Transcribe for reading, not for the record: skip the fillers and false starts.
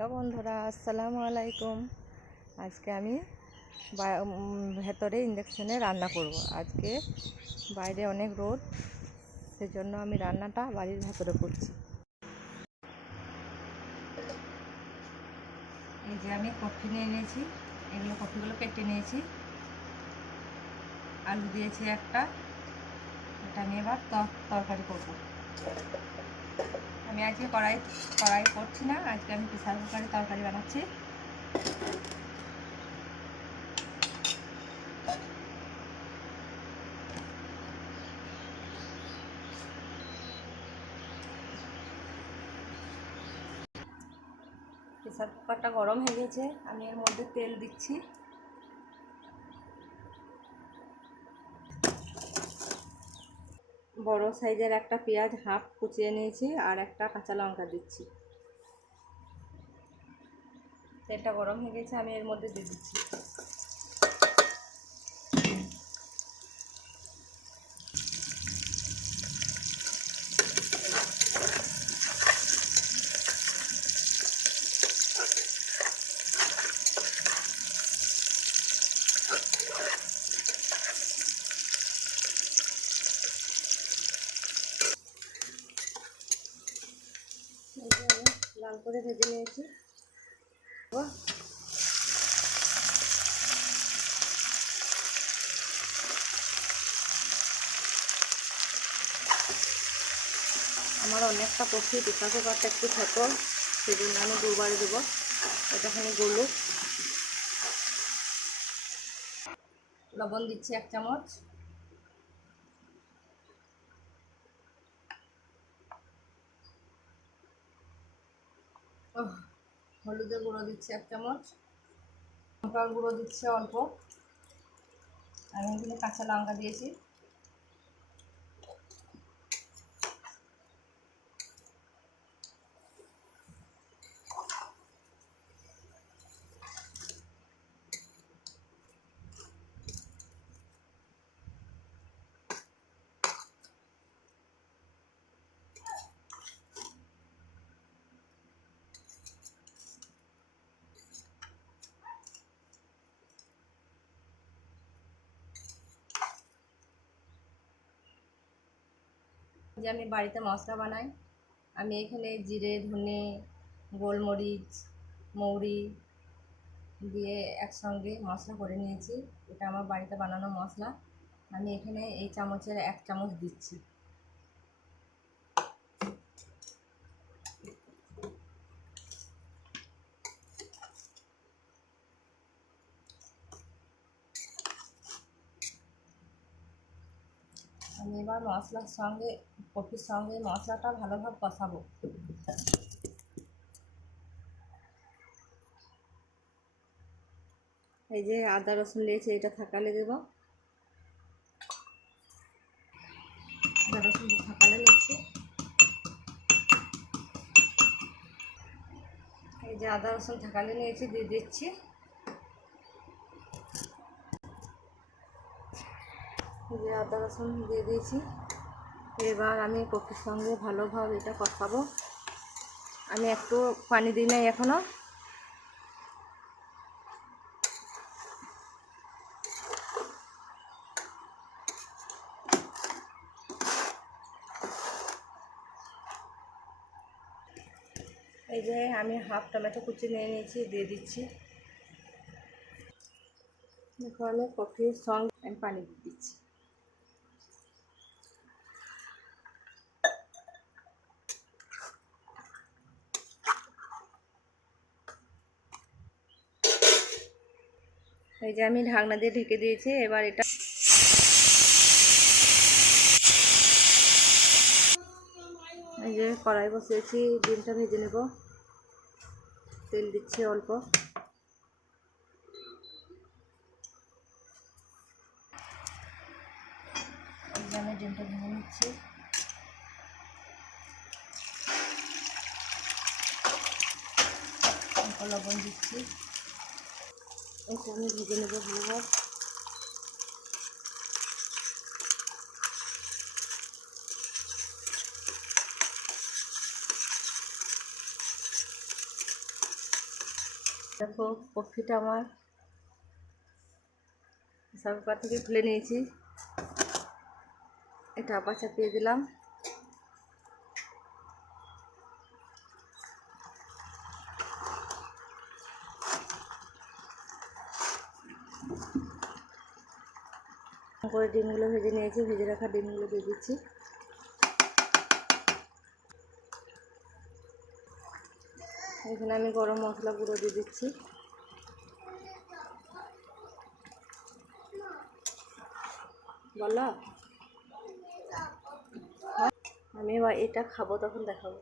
Hello বন্ধুরা, আসসালামু আলাইকুম। আজকে আমি ভেতরে ইন্ডাকশানে রান্না করব। আজকে বাইরে অনেক রোদ, সেজন্য আমি রান্নাটা বাড়ির ভেতরে করছি। এই যে আমি কফি নিয়ে নিয়েছি, কফিগুলো কেটে নিয়েছি, আলু দিয়েছি একটা, এটা আমি এবার তরকারি করব। আমি আজকে কড়াই করছি না, আজকে আমি প্রেসার কুকারে তরকারি বানাচ্ছি। প্রেসার কুকারটা গরম হয়ে গেছে, আমি এর মধ্যে তেল দিচ্ছি। বড় সাইজের একটা পেঁয়াজ হাফ কুচিয়ে নিয়েছি আর একটা কাঁচা লঙ্কা দিচ্ছি। তেলটা গরম হয়ে গেছে, আমি এর মধ্যে দিয়ে দিচ্ছি। লাল করে ভেজে নিয়েছি। আমার অনেকটা কফি, প্রেসার কুকারটা একটু ছোট, সেই জন্য আমি দুবারে দেবো। এটাখানে গলুক। লবণ দিচ্ছি 1 চামচ, হলুদের গুঁড়ো দিচ্ছি 1 চামচ, লঙ্কার গুঁড়ো দিচ্ছি অল্প, আমি এখানে কাঁচা লঙ্কা দিয়েছি। যে আমি বাড়িতে মশলা বানাই, আমি এখানে জিরে, ধনে, গোলমরিচ, মৌরি দিয়ে একসঙ্গে মশলা করে নিয়েছি। এটা আমার বাড়িতে বানানো মশলা। আমি এখানে এই চামচের 1 চামচ দিচ্ছি। আমি এবার মশলার সঙ্গে, কফির সঙ্গে মশলাটা ভালোভাবে কষাবো। এই যে আদা রসুন দিয়েছি, এটা থাকালে দেবো। আদা রসুন থাকালে নিচ্ছি। এই যে আদা রসুন থাকালে নিয়েছি, দিয়ে দিচ্ছি। এই যে আদা রসুন দিয়ে দিয়েছি। এবার আমি কফির সঙ্গে ভালোভাবে এটা কষাবো। আমি একটু পানি দিই নাই এখনো। এই যে আমি হাফ টমেটো কুচি নিয়ে নিয়েছি, দিয়ে দিচ্ছি। দেখো আমি কফির সঙ্গে আমি পানি দিয়ে দিচ্ছি। এই যে আমি ঢাকনা দিয়ে ঢেকে দিয়েছি। এবার এটা এই যে কড়াই বসিয়েছি, ডিমটা ভেজে নেব। তেল দিচ্ছি অল্প। এই যে আমি ডিমটা ভেজে নিচ্ছি। অল্প লবণ দিচ্ছি। এটা আমি ভেজে নেব ভালোভাবে। দেখো কফিটা আমার প্রেসার কুকার থেকে খুলে নিয়েছি, এটা আবার চাপিয়ে দিলাম। করে ডিমগুলো ভেজে নিয়েছি, ভেজে রাখা ডিমগুলো দিয়ে দিচ্ছি। এখানে আমি গরম মশলা গুঁড়ো দিয়ে দিচ্ছি। বলো আমি এবার এটা খাবো তখন দেখাবো।